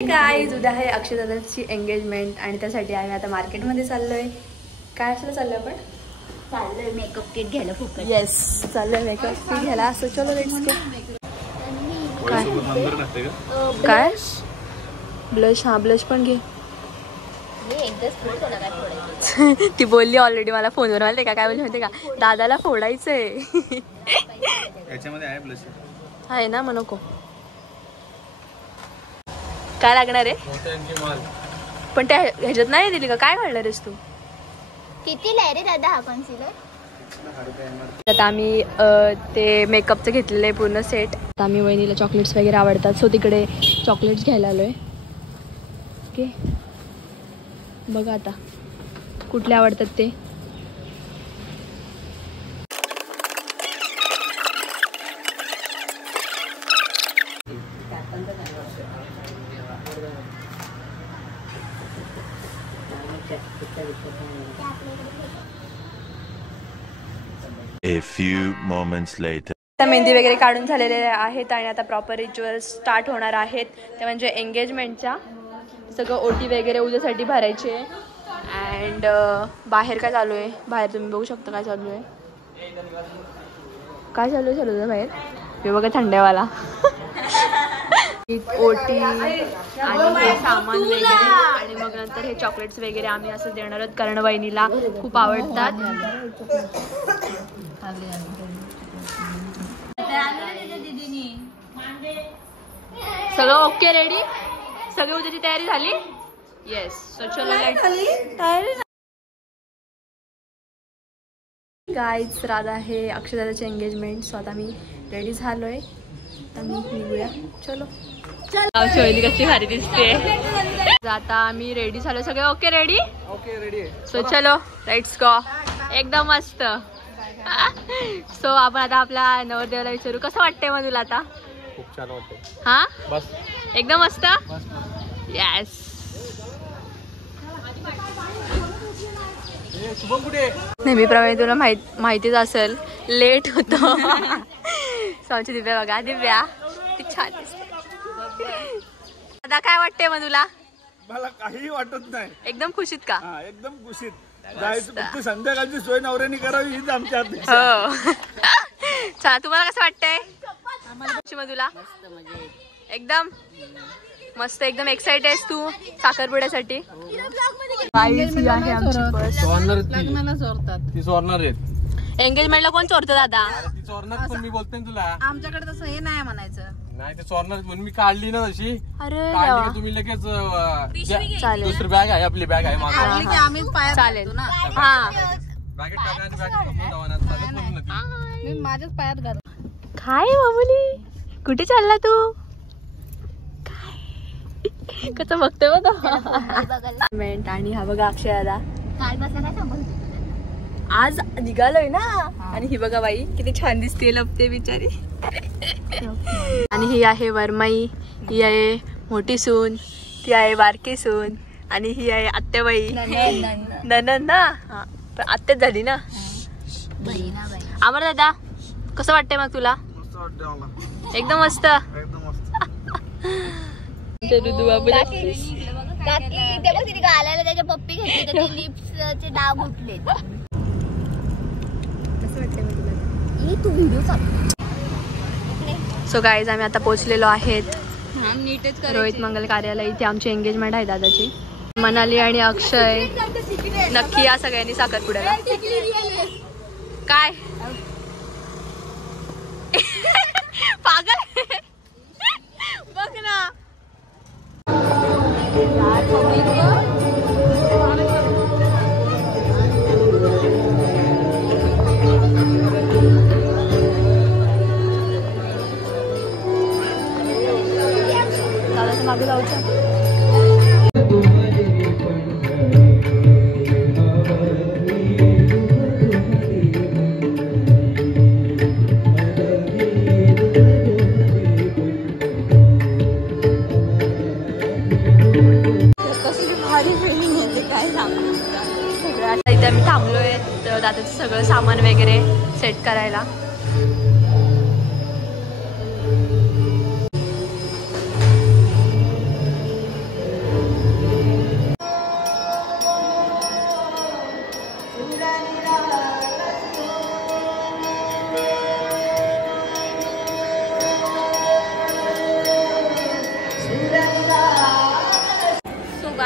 Guys उद्या आहे अक्षय दादाची एंगेजमेंट आणि त्यासाठी आम्ही आता मार्केटमध्ये चाललोय. काय असलं चाललोय आपण? चाललोय मेकअप किट घ्यायला फुकट. येस चाललोय मेकअप किट घ्यायला. सो चलो लेट्स गो. काय ब्लश? हा ब्लश पण घे. ती बोलली ऑलरेडी मला फोनवर. माहिती का काय बोलली माहिती का? दादाला फोडायचंय. याच्यामध्ये आहे ब्लश आहे ना मग नको. काय लागणार आहे पण त्या ह्याच्यात नाही दिली का? काय घालणार आहेस तू? कितीला आहे रे दादा हा कन्सिलर? आता आम्ही ते मेकअपचं घेतलेलं आहे पूर्ण सेट. आता आम्ही वहिनीला चॉकलेट्स वगैरे आवडतात सो तिकडे चॉकलेट्स घ्यायला आलोय. ओके बघा आता कुठले आवडतात ते. A few moments later. आता मेहंदी वगैरे काढून झालेले आहेत आणि आता प्रॉपर रिच्युअल स्टार्ट होणार आहेत. ते म्हणजे एंगेजमेंटच्या सगळं ओटी वगैरे उद्यासाठी भरायची आहे. अँड बाहेर काय चालू आहे? बाहेर तुम्ही बघू शकता काय चालू आहे. काय चालू आहे बाहेर? हे बघा थंडेवाला. ओटी आणि हे सामान वगैरे आणि मग नंतर हे चॉकलेट्स वगैरे आम्ही असं देणार आहोत कारण वहिनीला खूप आवडतात. सगळं ओके रेडी? सगळी उद्याची तयारी झाली? येस. सो चलो गाईज राधा हे अक्षयदादाची एंगेजमेंट. सो आता मी रेडी झालोय. आता मी निघूया. चलो आमची वहिनी कशी भारी दिसते. आता आम्ही रेडी झालो. सगळे okay ready? Okay ready. So चलो लेट्स गो. एकदम मस्त. सो आपण आता आपल्या नवरदेवाला विचारू कसं वाटतंय मग तुला आता? खूप छान वाटतंय. हा बस एकदम मस्त. येस. शुभम कुठे? नेहमीप्रमाणे तुला माहितीच असेल लेट होतो. आमची दिव्या बघा. दिव्या किती छान दिसते. आता काय वाटतंय मग तुला? मला काही वाटत नाही. एकदम खुशीत का? हा एकदम खुशीत. जायचं फक्त संध्याकाळची सोय नवऱ्याने करावी हीच आमच्या अपेक्षा. हो. चला तुम्हाला कसं वाटतंय मग तुला? एकदम मस्त. एकदम एक्साइटेड आहेस तू साखरपुड्यासाठी? एंगेजमेंटला कोण चोरतं दादा? ती चोरणार पण मी बोलतोय तुला. आमच्याकडे तसं हे नाही म्हणायचं. नाही ते चोरणार म्हणून मी काढली ना तशी. अरे काढली की तुम्ही लगेच चालेल. दुसरी बॅग आहे आपली बॅग आहे मागे. काढली की आम्हीच पाया चालेल. ना. हा बॅगेत टाका आणि बॅग कपून जावा ना. चालेल म्हणून ना ती. मी माझ्याच पायात घाल. काय मामुली कुठे चालला तू? काय कसं बघतोय बघ. आणि हा बघा अक्षय दादा काय बसायला सांगू? आज निघालोय ना. आणि ही बघा बाई किती छान दिसते लपते बिचारी. आणि ही आहे वरमाई. ही आहे मोठी सून. ती आहे बारकी सून. आणि ही आहे आत्याबाई ननंद ना. हा पण आत्याच झाली ना. अमर दादा कसं वाटतंय मग तुला? एकदम मस्त. तिने गालायला त्याच्या पप्पी घेतली तर ते लिप्सचे डाग उठले. तू व्हिडिओ सो गाईज आम्ही आता पोहोचलेलो आहेत रोहित मंगल कार्यालय. इथे आमची एंगेजमेंट आहे दादाची. मनाली आणि अक्षय नक्की या सगळ्यांनी साखरपुड्याला. काय पागल बघ ना. दादाच्या मागे जाऊचं. आता इथे आम्ही थांबलोय तर दादाचं सगळं सामान वगैरे सेट करायला.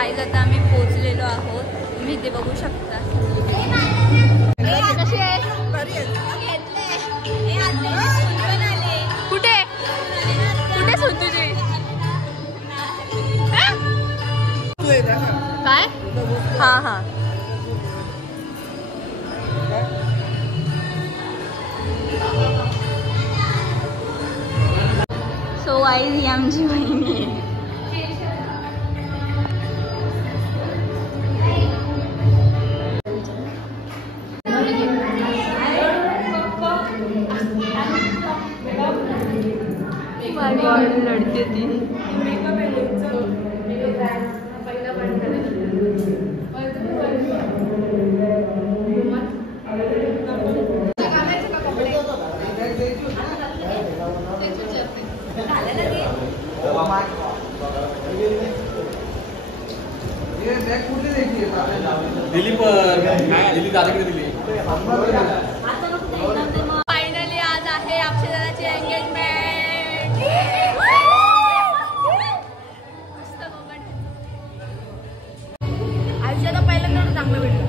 गाईज आता आम्ही पोहोचलेलो आहोत, तुम्ही इथे बघू शकता. कशी आहेस? कुठे कुठे सून तुझी? काय? हा हा. सो गाईज ही आमची बहिणी आहे. लढते ती. फायनली आज आहे अक्षराची एंगेजमेंट. आयुष्याला पहिल्यांदा चांगलं भेटलं.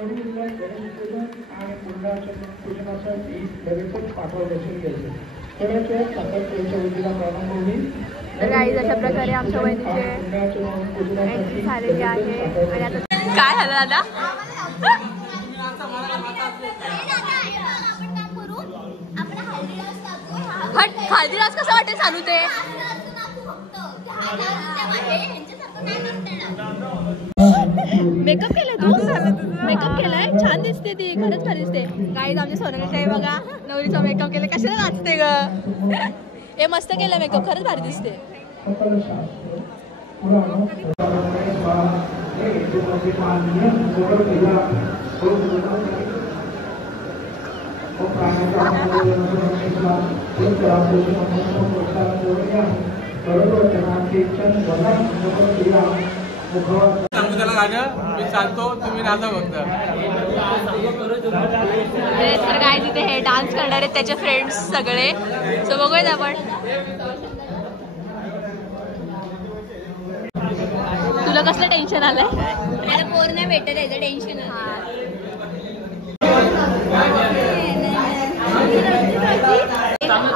तुझं काय कधी तिला आणि पूजनासाठी लगेचच पाठवा बसून घ्यायचे. थोड्याच वेळात साखरपुड्याच्या विधीला प्रारंभ होईल. गाईज अशा प्रकारे आमच्या बहिणीचे एंट्री झालेली आहे. आणि आता काय झालं दादा? हट, हळदीराज कसं वाटेल सांगू ते. मेकअप केलाय तू? मेकअप केलाय, छान दिसते ती, खरंच छान दिसते. गाईज आमची सोनालीची आई बघा नवरीचा मेकअप केला, कशाला नाचते ग. हे मस्त केलं मेकअप, खरंच भारी दिसते. त्याला गाणं मी सांगतो, तुम्ही नाचा फक्त. तर काय तिथे हे डान्स करणार आहेत त्याचे फ्रेंड्स सगळे. सो बघूयात आपण. तुला कसलं टेन्शन आलंय? मला पोर नाही भेटत याचं टेन्शन.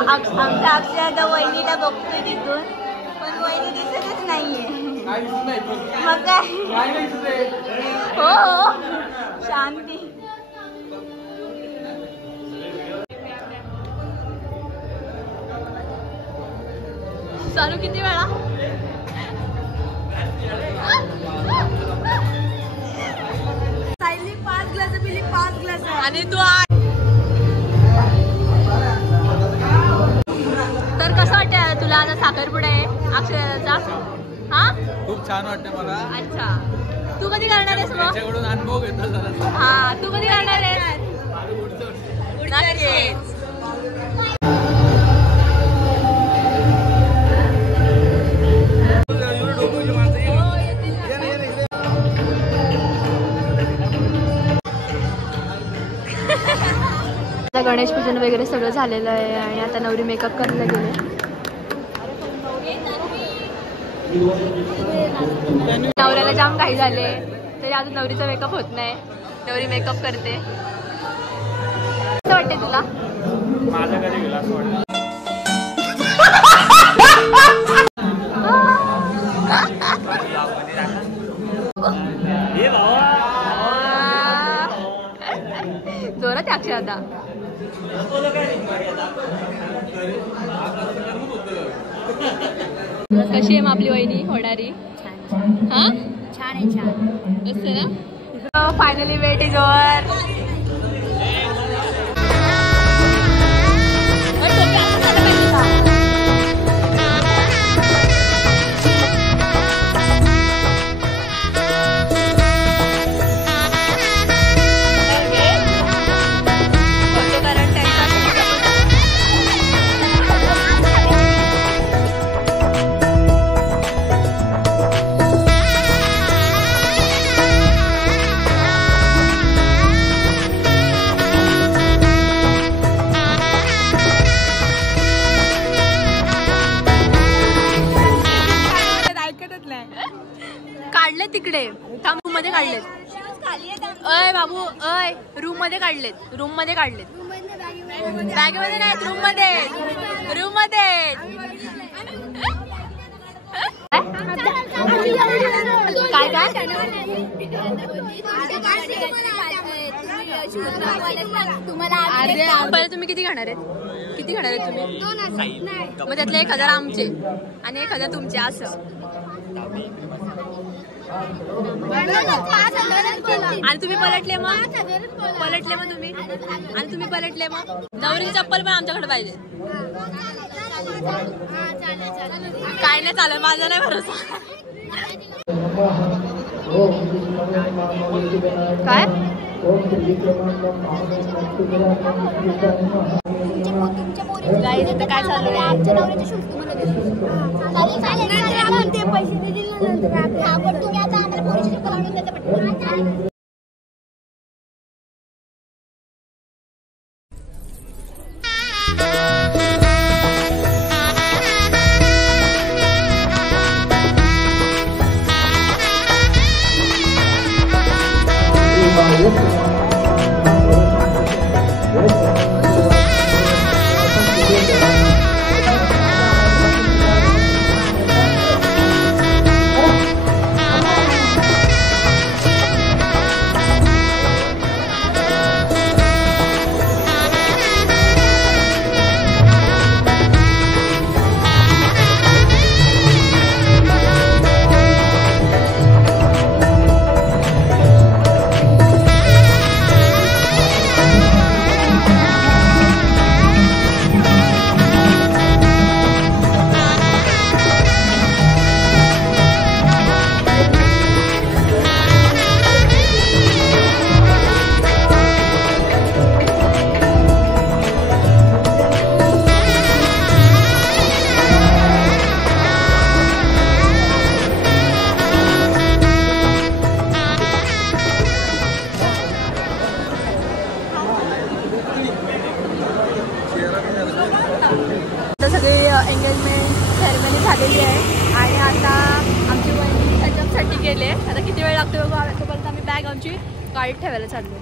आमच्या अक्षरा वहिनीला बघतोय तिथून, पण वहिनी दिसतच नाहीये. मग काय? हो हो शांती. चालू किती वेळा? सायली 5 ग्लास पिली, 5 ग्लास. आणि तू तर कसं वाटतं तुला आता साखरपुडा आहे अक्षराचा? हा खूप छान वाटतं मला. अच्छा, तू कधी करणार आहेस मग? त्याच्याकडून अनुभव घेतला जरा. हा, तू कधी करणार आहेस? गणेश पूजन वगैरे सगळं झालेलं आहे आणि आता नवरी मेकअप करायला गेले. नवऱ्याला जाम काही झाले तरी अजून नवरीचा मेकअप होत नाही. नवरी मेकअप करते. कसं वाटते तुला? माझा कधी गेला असं वाटतं. जोरात अक्षय आता कशी आहे मग आपली वहिनी होणारी? हा छान आहे छान. मस्त ना. Finally wait is over. काढले तिकडे रूम मध्ये काढलेत. अय बाबू अय रूम मध्ये काढलेत. रूम मध्ये काढलेत. बॅगेमध्ये नाहीत. रूम मध्ये. रूम मध्ये काय काय पहिले तुम्ही किती घेणार आहेत? किती घेणार आहेत तुम्ही? मग त्यातले 1000 आमचे आणि 1000 तुमचे असं. आणि तुम्ही पलटले मग? पलटले मग तुम्ही? आणि तुम्ही पलटले मग? नवरीची चप्पल पण आमच्याकडे पाहिजे. काय नाही चालेल. माझा नाही भरोसा. काय काय चाललंय? आमच्या नवऱ्याचे शूज तुम्हाला ते पैसे दिले नंतर तुम्ही आता आम्हाला पोरीची चप्पल आणून देता पटकन. एंगेजमेंट सेरेमनी झालेली आहे आणि आता आमची वहिनी सेटअपसाठी गेले. आता किती वेळ लागतो बघा. तोपर्यंत आम्ही बॅग आमची गाडीत ठेवायला चाललो.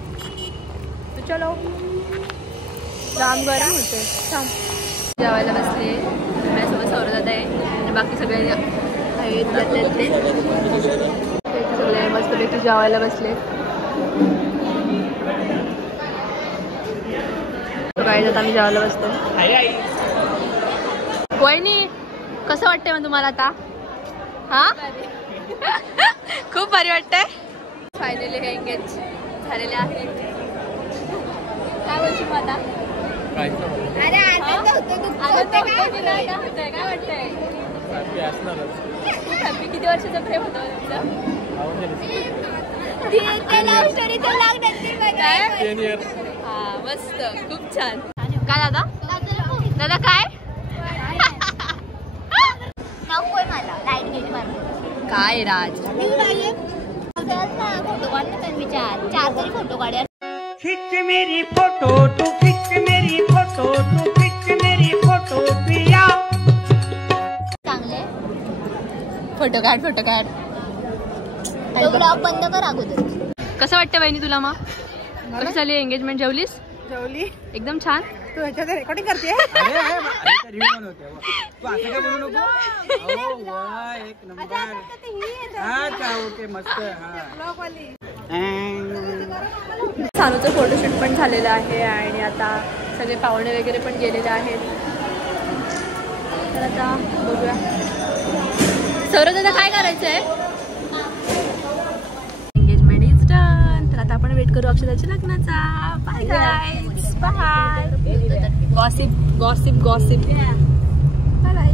तर चलो. जाम गरम होते. थांब. जेवायला बसले. माझ्यासोबत सौरदादा आहे आणि बाकी सगळे आहेत त्यातले सगळे मस्तपैकी जेवायला बसले. गाडीत आता आम्ही जेवायला बसतो. वहिनी कसं वाटतंय मग तुम्हाला आता? हा खूप भारी वाटतंय. फायनली हे एंगेज झालेले आहे. काय बोलशील मग आता? अरे आनंद होतो. काय वाटतंय? खूप हॅपी. किती वर्षाचं प्रेम होतं तुमचं? हा मस्त. खूप छान. काय दादा? दादा काय? नकोय मला. लाईट गेली मला. काय राज? फोटो काढ. विचार 4 तरी फोटो काढ. खिच मेरी फोटो तू खिच मेरी फोटो तू खिच मेरी फोटो पिया. चांगले फोटो काढ. फोटो काढ. ब्लॉग बंद कर अगोदर. कसं वाटतं वहिनी तुला? मग कशी झाली एंगेजमेंट? जेवलीस? जेवली. एकदम छान. तू ह्याच्यात रेकॉर्डिंग करते तू असं काय बोलू नको. हो वा एक नंबर. अच्छा ओके मस्त. सानूचं फोटोशूट पण झालेलं आहे आणि आता सगळे पाहुणे वगैरे पण गेलेले आहेत. तर आता बघूया सौरभ दादा काय करायचं आहे. Engagement is done. तर आता आपण वेट करू अक्षताच्या लग्नाचा. Bye guys bye. Gossip gossip gossip bye bye.